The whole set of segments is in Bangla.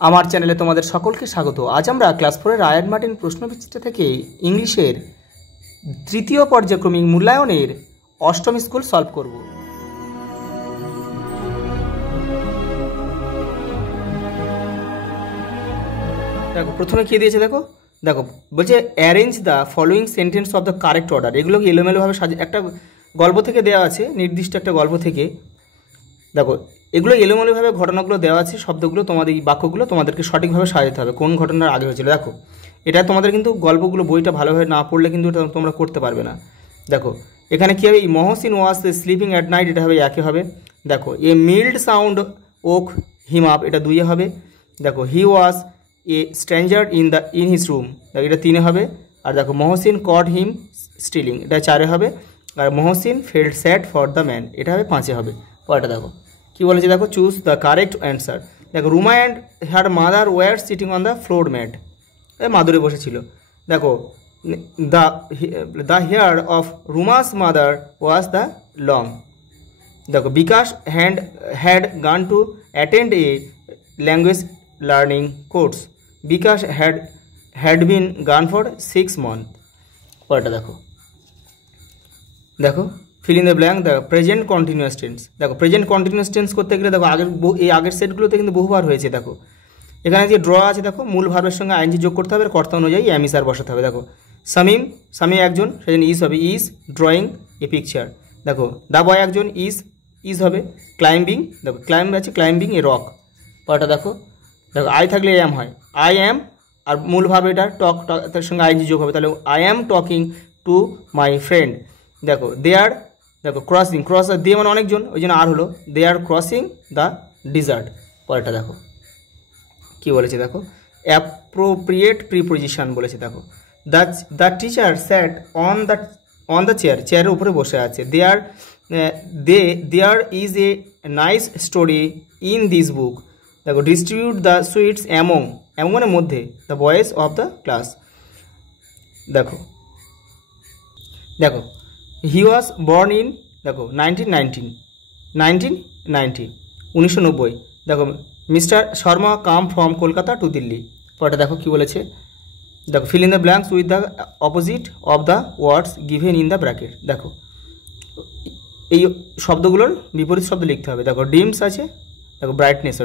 আমার চ্যানেলে তোমাদের সকলকে স্বাগত। আজ আমরা ক্লাস 4-এর আয়ান মার্টিন প্রশ্নবিচিত্র থেকে ইংলিশের তৃতীয় পর্যায়ক্রমিক মূল্যায়নের অষ্টম স্কুল সলভ করব। দেখো প্রথমে কি দিয়েছে, দেখো বলছে arrange the following sentence of the correct order. এগুলো এলোমেলোভাবে একটা গল্প থেকে দেওয়া আছে, নির্দিষ্ট একটা গল্প থেকে। দেখো এগুলো এলোমেলোভাবে ঘটনাগুলো দেওয়া আছে, শব্দগুলো তোমাদের এই বাক্যগুলো তোমাদেরকে সঠিকভাবে সাজাতে হবে কোন ঘটনার আগে হয়েছিল। দেখো এটা তোমাদের কিন্তু গল্পগুলো বইটা ভালোভাবে না পড়লে কিন্তু এটা তোমরা করতে পারবে না। দেখো এখানে কী হবে, Mohsin was sleeping at night, এটা হবে একে হবে। দেখো a mild sound woke him up, এটা দুইয়ে হবে। দেখো he was a stranger in his room, দেখো এটা তিনে হবে। আর দেখো মহসিন কট হিম স্টিলিং, এটা চারে হবে। আর Mohsin felt sad for the man, এটা হবে পাঁচে হবে। পরেরটা দেখো কী বলেছে, দেখো চুজ দ্য কারেক্ট অ্যান্সার। দেখো Ruma and her mother were sitting on the floor mat, মাদুরে বসেছিল। দেখো the hair of Ruma's mother was the long. দেখো Bikash had gone to attend a language learning course. Bikash had been gone for 6 months। পরেরটা দেখো ফিল ইন দ্য ব্ল্যাঙ্ক। দেখো প্রেজেন্ট কন্টিনিউয়াস টেন্স। দেখো প্রেজেন্ট কন্টিনিউয়াস টেন্স করতে গেলে দেখো আগের সেটগুলোতে কিন্তু বহুবার হয়েছে। দেখো এখানে যে ড্র আছে, দেখো মূল ভার্বের সঙ্গে আইএনজি যোগ করতে হবে, কর্তা অনুযায়ী অ্যামিসার বসাতে হবে। দেখো সামিম একজন, সেজন্য ইজ হবে, ইজ ড্রয়িং এ পিকচার। দেখো দ্য বয় একজন, ইজ হবে। ক্লাইম্বিং, দেখো আছে ক্লাইম্বিং এ রক। পরটা দেখো আই থাকলে এম হয়, আই এম, আর মূল ভার্ব এটা টক, তার সঙ্গে আইএনজি যোগ হবে, তাহলে I am talking to my friend. দেখো দেখো ক্রসিং, দিয়ে মানে অনেকজন, ওই জন্য আর হলো, they are crossing the desert. পরেরটা দেখো কী বলেছে, দেখো অ্যাপ্রোপ্রিয়েট প্রিপোজিশন বলেছে। দেখো the teacher sat on the চেয়ারের উপরে বসে আছে। There is a nice story in this book. দেখো ডিস্ট্রিবিউট দ্য সুইটস অ্যামং মানে মধ্যে, the boys of the class. দেখো হি ওয়াজ বর্ন ইন, দেখো 1990। দেখো mister Sharma come from Kolkata to Delhi. পরে দেখো কী বলেছে, দেখো fill in the blanks with the opposite of the words given in the bracket. দেখো এই শব্দগুলোর বিপরীত শব্দ লিখতে হবে। দেখো ডিমস আছে, দেখো ব্রাইটনেস,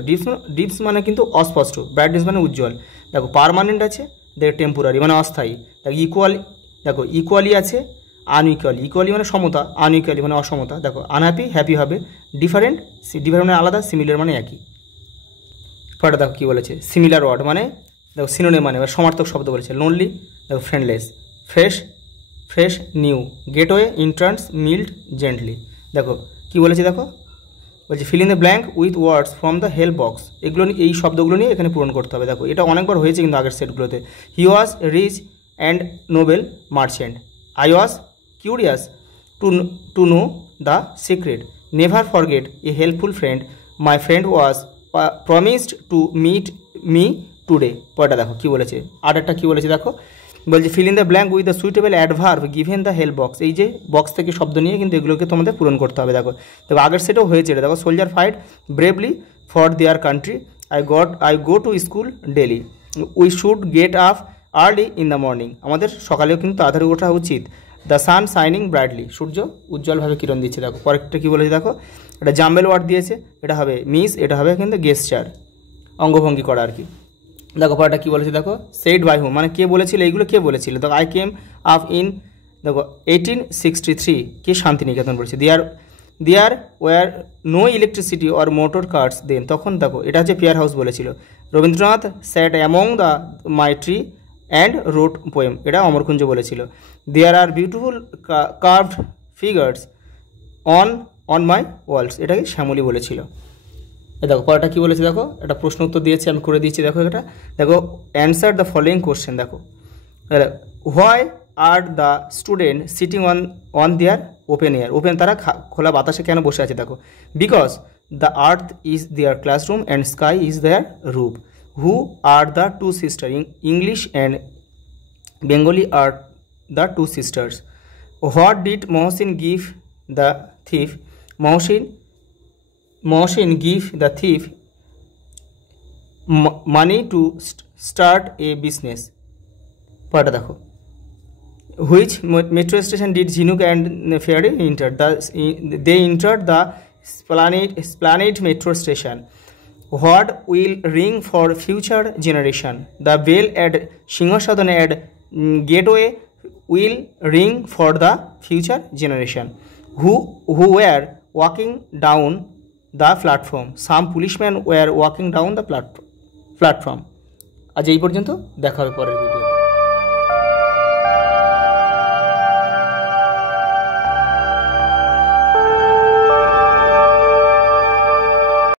ডিপস মানে কিন্তু অস্পষ্ট, ব্রাইটনেস মানে উজ্জ্বল। দেখো পার্মানেন্ট আছে, দেখো টেম্পোরারি মানে অস্থায়ী। দেখো ইকুয়ালি আছে, ইকুয়ালি মানে সমতা, আনইকুয়ালি মানে অসমতা। দেখো আনহ্যাপি হ্যাপি হবে। ডিফারেন্ট মানে আলাদা, সিমিলার মানে একই। পরে দেখো কী বলেছে, সিমিলার ওয়ার্ড মানে দেখো সিনোনিম মানে সমার্থক শব্দ বলেছে। লোনলি, দেখো friendless. Fresh new. Gateway, entrance, mild, gently. দেখো কী বলেছে, দেখো বলছে fill in the blank with words from the help box. এই শব্দগুলো নিয়ে এখানে পূরণ করতে হবে। দেখো এটা অনেকবার হয়েছে কিন্তু আগের সেটগুলোতে। He was rich and noble merchant. I was curious to know the secret. Never forget a helpful friend. My friend was promised to meet me today. পরেটা দেখো কী বলেছে, আরেকটা কী বলেছে, দেখো বলছে fill in the blank with the suitable adverb given the help box. এই যে বক্স থেকে শব্দ নিয়ে কিন্তু এগুলোকে তোমাদের পূরণ করতে হবে। দেখো আগের সেটাও হয়েছে এটা। দেখো soldier fight bravely for their country. I go to school daily. We should get up early in the morning. আমাদের সকালেও কিন্তু তাড়াতাড়ি ওঠা উচিত। দ্য সান শাইনিং ব্রাইটলি, সূর্য উজ্জ্বলভাবে কিরণ দিচ্ছে। দেখো পরেরটা কী বলেছে, দেখো এটা জাম্বেল ওয়ার্ড দিয়েছে, এটা হবে মিস, এটা হবে কিন্তু গেস্টার, অঙ্গভঙ্গি করা আর কি। দেখো পরেরটা কী বলেছে, দেখো সেড বাই হুম মানে কে বলেছিল, এইগুলো কে বলেছিল। দেখো আই কেম আপ ইন, দেখো 1863, কে শান্তিনিকেতন বলেছে। There were no electricity or motor cars then, তখন দেখো এটা হচ্ছে পিয়ার হাউস বলেছিল। Rabindranath sat among the my tree and wrote poem, এটা অমরকুঞ্জ বলেছিল। There are beautiful curved figures on my walls, এটাকে শ্যামলী বলেছিল। দেখো পরেরটা কী বলেছে, দেখো এটা প্রশ্ন উত্তর দিয়েছে, আমি করে দিয়েছি। দেখো এটা দেখো অ্যান্সার দ্য ফলোয়িং কোশ্চেন। দেখো why are the student sitting on their open air. তারা খোলা বাতাসে কেন বসে আছে। দেখো because the earth is their classroom and sky is their roof. Who are the two sister, English and Bengali are the two sisters. What did Mohsin give the thief. Mohsin give the thief money to start a business. পরেরটা দেখো, হুইচ মেট্রো স্টেশন ডিড ঝিনুক and fairy enter? They entered the Esplanade metro station. What will ring for future generation? The bell at Singhasadhan at Gateway will ring for the future generation. Who were walking down the platform? Some policemen were walking down the platform. আজ এই পর্যন্ত, দেখা হবে পরের ভিডিও।